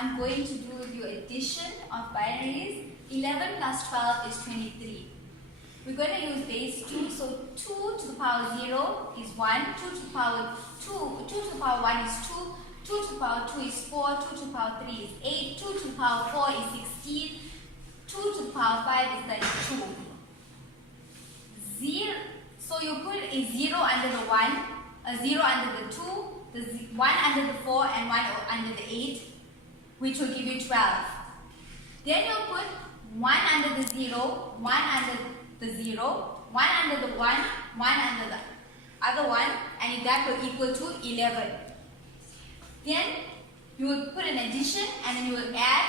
I'm going to do your addition of binaries. 11 plus 12 is 23. We're going to use base 2, so 2 to the power 0 is 1, 2 to the power 2, 2 to the power 1 is 2, 2 to the power 2 is 4, 2 to the power 3 is 8, 2 to the power 4 is 16, 2 to the power 5 is 32. 0, so you put a 0 under the 1, a 0 under the 2, the 1 under the 4 and 1 under the 8, which will give you 12. Then you put 1 under the 0, 1 under the 0, 1 under the 1, 1 under the other one, and that will equal to 11. Then you will put an addition and then you will add.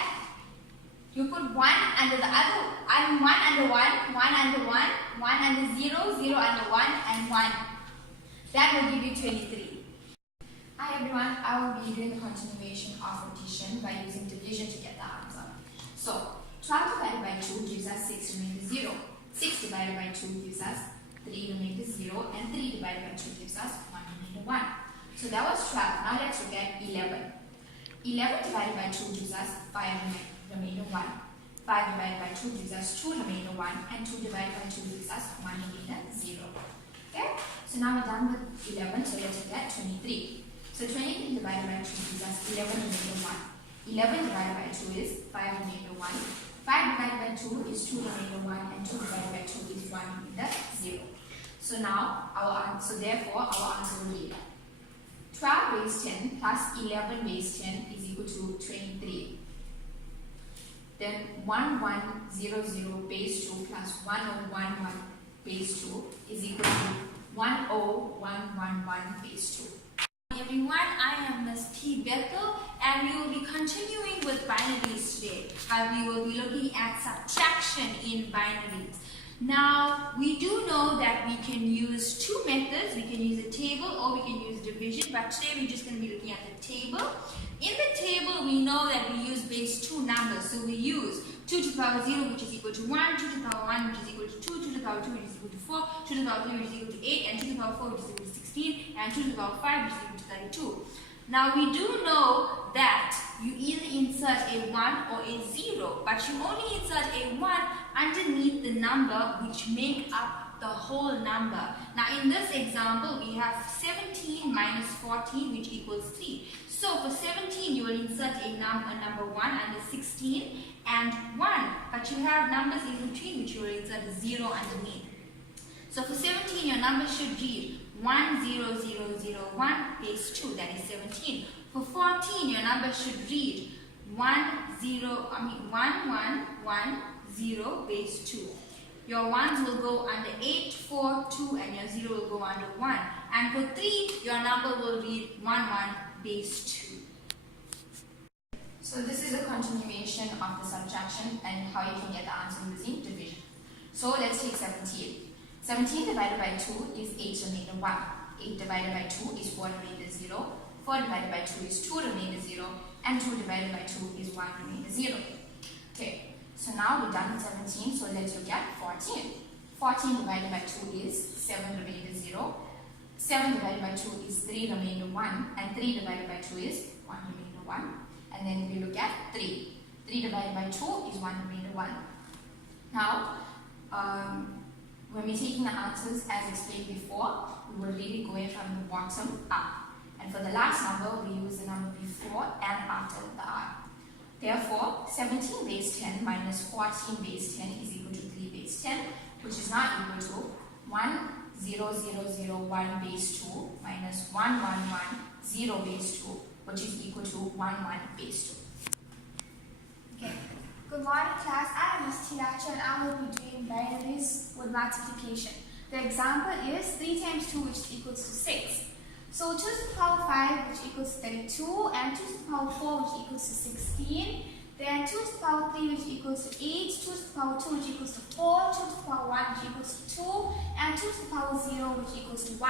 You put 1 under the other, and 1 under 1, 1 under 1, 1 under 0, 0 under 1, and 1. That will give you 23. Hi everyone, I will be doing the continuation of addition by using division to get the answer. So, 12 divided by 2 gives us 6 remainder 0. 6 divided by 2 gives us 3 remainder 0, and 3 divided by 2 gives us 1 remainder 1. So that was 12. Now let's look at 11. 11 divided by 2 gives us 5 remainder 1. 5 divided by 2 gives us 2 remainder 1, and 2 divided by 2 gives us 1 remainder 0. Okay? So now we're done with 11, so let's look at 23. So 23 divided by 2 gives us 11 remainder 1. 11 divided by 2 is 5 remainder 1. 5 divided by 2 is 2 remainder 1, and 2 divided by 2 is 1 remainder 0. So now, therefore our answer will be 12 base 10 plus 11 base 10 is equal to 23. Then 1100 base 2 plus 1011 base 2 is equal to 10111 base 2. Everyone, I am Ms. P. Bethel, and we will be continuing with binaries today. We will be looking at subtraction in binaries. Now, we do know that we can use two methods. We can use a table or we can use division, but today we're just going to be looking at the table. In the table, we know that we use base 2 numbers. So we use 2 to the power 0, which is equal to 1, 2 to the power 1, which is equal to 2, 2 to the power 2, which is equal to 4, 2 to the power 3, which is equal to 8, and 2 to the power 4, which is equal to 16, and 2 to the power 5, which is equal to 32. Now, we do know that you either insert a 1 or a 0, but you only insert a 1 underneath the number which make up the whole number. Now, in this example, we have 17 minus 14, which equals 3. So, for 17, you will insert a number 1 under 16 and 1, but you have numbers in between which you will insert a 0 underneath. So, for 17, your number should read 10001 base 2, that is 17. For 14, your number should read 1110 base 2. Your 1s will go under 8, 4, 2, and your 0 will go under 1. And for 3, your number will read 11 base 2. So this is a continuation of the subtraction and how you can get the answer using division. So let's take 17. 17 divided by 2 is 8 remainder 1. 8 divided by 2 is 4 remainder 0. 4 divided by 2 is 2 remainder 0. And 2 divided by 2 is 1 remainder 0. Okay, so now we're done with 17, so let's look at 14. 14 divided by 2 is 7 remainder 0. 7 divided by 2 is 3 remainder 1. And 3 divided by 2 is 1 remainder 1. And then we look at 3. 3 divided by 2 is 1 remainder 1. Now, when we're taking the answers as explained before, we will really go in from the bottom up. And for the last number, we use the number before and after the R. Therefore, 17 base 10 minus 14 base 10 is equal to 3 base 10, which is now equal to 10001 base 2 minus 1110 base 2, which is equal to 11 base 2. Okay. Good morning, class. I am Ms. Tilacha and I will be doing binaries with multiplication. The example is 3 times 2, which equals to 6. So 2 to the power 5, which equals 32, and 2 to the power 4, which equals to 16. Then 2 to the power 3, which equals to 8, 2 to the power 2, which equals to 4, 2 to the power 1, which equals to 2, and 2 to the power 0, which equals to 1.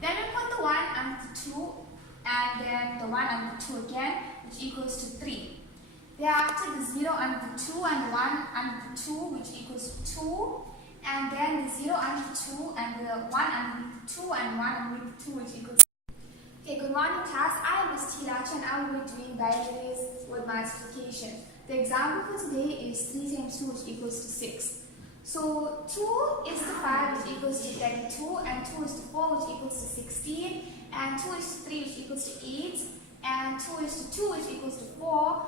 Then we put the 1 under the 2, and then the 1 under the 2 again, which equals to 3. Thereafter, the 0 under the 2 and the 1 under the 2, which equals to 2. And then the 0 under the 2 and the 1 under the 2 and 1 under the 2, which equals to 2. Okay, good morning class. I am Ms. Tilacha and I will be doing binaries with multiplication. The example for today is 3 times 2 which equals to 6. So 2 is to 5 which equals to 32 and 2 is to 4 which equals to 16 and 2 is to 3 which equals to 8 and 2 is to 2 which equals to 4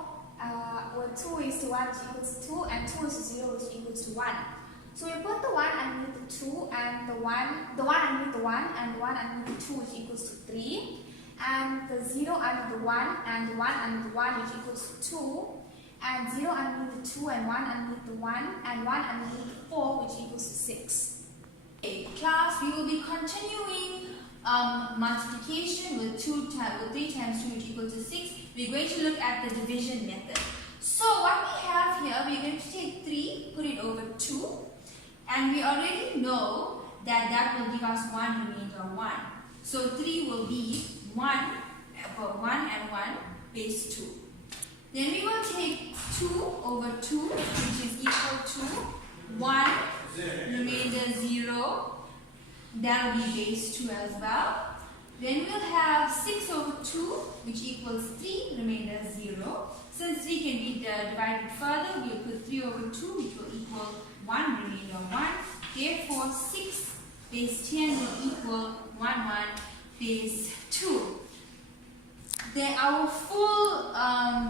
or 2 is to 1 which equals to 2 and 2 is to 0 which equals to 1. So we put the 1 underneath the 2 and the 1 underneath the 1 and the 1 underneath the 2 which equals to 3 and the 0 under the 1 and the 1 under the 1 which equals to 2 and 0 underneath the 2 and 1 underneath the 1 and 1 underneath the 4 which equals to 6. Okay, class, we will be continuing multiplication with 3 times 2 which equals to 6. We're going to look at the division method. So what we have here, we're going to take 3, put it over 2, and we already know that that will give us 1 remainder 1. So 3 will be 1 and 1 base 2. Then we will take 2 over 2 which is equal to 1 remainder 0. That will be base 2 as well. Then we'll have 6 over 2 which equals 3 remainder 0. Since 3 can be divided further, we'll put 3 over 2 which will equal 1 remainder 1. Therefore 6 base 10 will equal 1 base 2. Then our full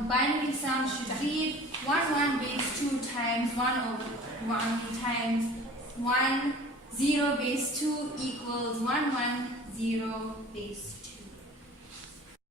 binary sum should read 1 base 2 times 1 over 1 times 1 0 base 2 equals 1 0 base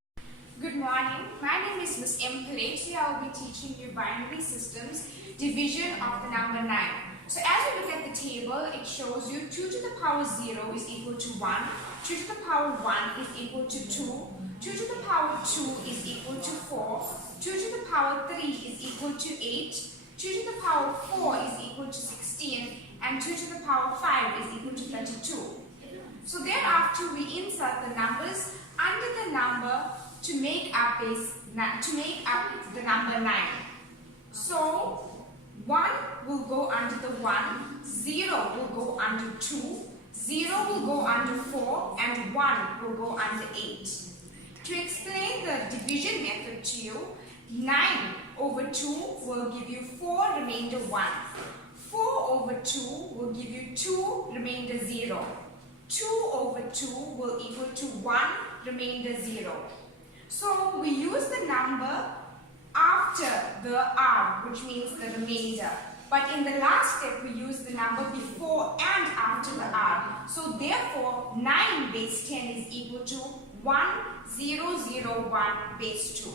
2. Good morning. My name is Ms. Ip-Group. Today I will be teaching you binary systems, division of the number 9. So as you look at the table, it shows you 2 to the power 0 is equal to 1, 2 to the power 1 is equal to 2, 2 to the power 2 is equal to 4, 2 to the power 3 is equal to 8, 2 to the power 4 is equal to 16, and 2 to the power 5 is equal to 32. So thereafter we insert the numbers under the number to make up the number 9. So 1 will go under the 1, 0 will go under 2, 0 will go under 4, and 1 will go under 8. To explain the division method to you, 9 over 2 will give you 4 remainder 1. 4 over 2 will give you 2 remainder 0. 2 over 2 will equal to 1 remainder 0. So we use the number after the R, which means the remainder. But in the last step, we use the number before and after the R. So therefore, 9 base 10 is equal to 1001 base 2.